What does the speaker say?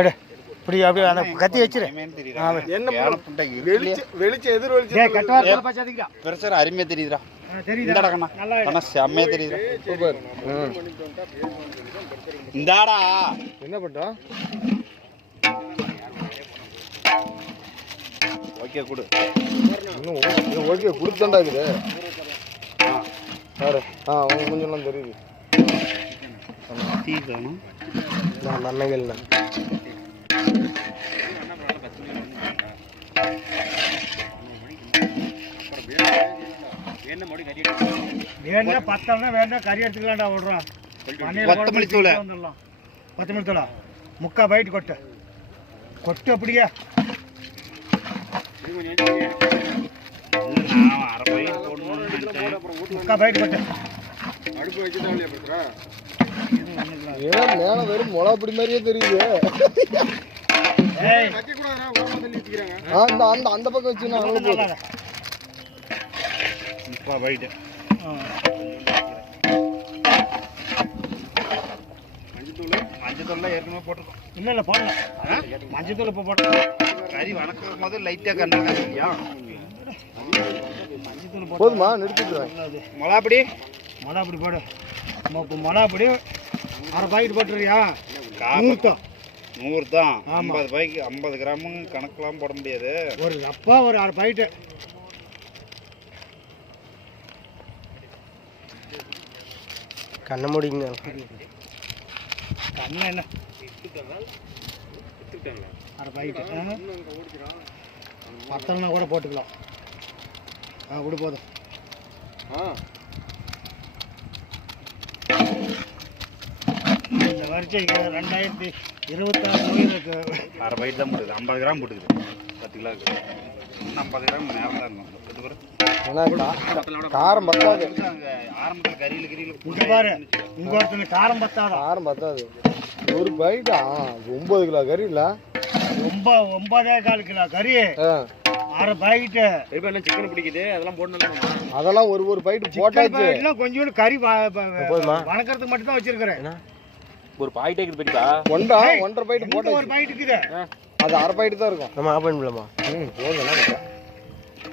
எடு இப்படி அப்படியே அந்த கத்தி வச்சிரு. என்ன வெளிச்சம் எதிர் வெளிச்சம் கட்டுவார் பச்சாதிக்கா பெருசா அருமையா தெரியுதுடா. தெரியுது இந்தாடா கண்ணா. கண்ணா செம்மையா தெரியுதுடா. சூப்பர். இந்தாடா என்ன பண்றோம்? ஓகே குடு. இன்னும் ஓகே குடுத்தண்டா இது. பாரு. கொஞ்சம்லாம் தெரியுது. டீ வேணும். நான் நன்மைகள் வேணா பத்தம்னா வேணா கறி எடுத்துக்கலாம்டா விடுறோம். கொத்தமல்லி தூள் 10 மணி தூளா முக்கா பைட் கொட்டு கொட்டு அப்படியே முக்கா பைட் கொட்டு. அடுப்பு வச்சுட்டா ஏன்னா மேல வெறும் மிளகா பிடி மாதிரியே தெரியுது. அந்த பக்கம் வச்சுன்னா முக்கா பைட் மஞ்சத்தூள்லாம் ஏற்கனவே போட்டிருக்கோம். இல்லை போடல மஞ்சத்தூள் இப்போ போட்டோம். கறி வணக்கும் போது லைட்டாக கண்ணா மஞ்சத்தூள் போதுமா நிறுத்திடுவேன். மிளகாப்பொடி போடு. இப்போ மிளகாப்பொடி அரை பாக்கெட் போட்டுருக்கியா? 100 தான். 50 பாய்க்கு 50 கிராமு கணக்கெலாம் போட முடியாது. ஒரு அப்பா ஒரு அரை பாக்கெட்டு கண்ணை முடிங்க. கண்ணை என்ன அரை பாக்கெட்டு பத்தம்னா கூட போட்டுக்கலாம். விடு போதும். இந்த வரிசை 2026 அரை பைட் தான் போட்டுக்குது. 50 கிராம் போட்டுக்குது. 10 கிலோ இருக்குது. 50 கிராம் நேரம் தான் இருக்கும். காரம் பத்தாது. ஆரம்பத்தில் கறியில் இங்க பாரு இங்க ஒருத்தர் காரம் பத்தாது. ஒரு பைட் 9 கிலோ கறி இல்ல. 9.25 கிலோ கறி அரை பாக்கெட்டு. சிக்கன் பிடிக்குது அதெல்லாம் போடணும். அதெல்லாம் ஒரு பைட் போட்டாச்சு. கொஞ்சோண்டு கறி வணக்கறதுக்கு மட்டும் தான் வச்சிருக்கிறேன். ஒரு பாக்கெட் இருக்குது போயிட்டா. ஒன்றரை பைட் போட்டாச்சு. ஒரு பாக்கெட் இருக்குது. அது அரை பைட் தான் இருக்கும். நம்ம ஆஃப் பண்ணலாமா? போதும்.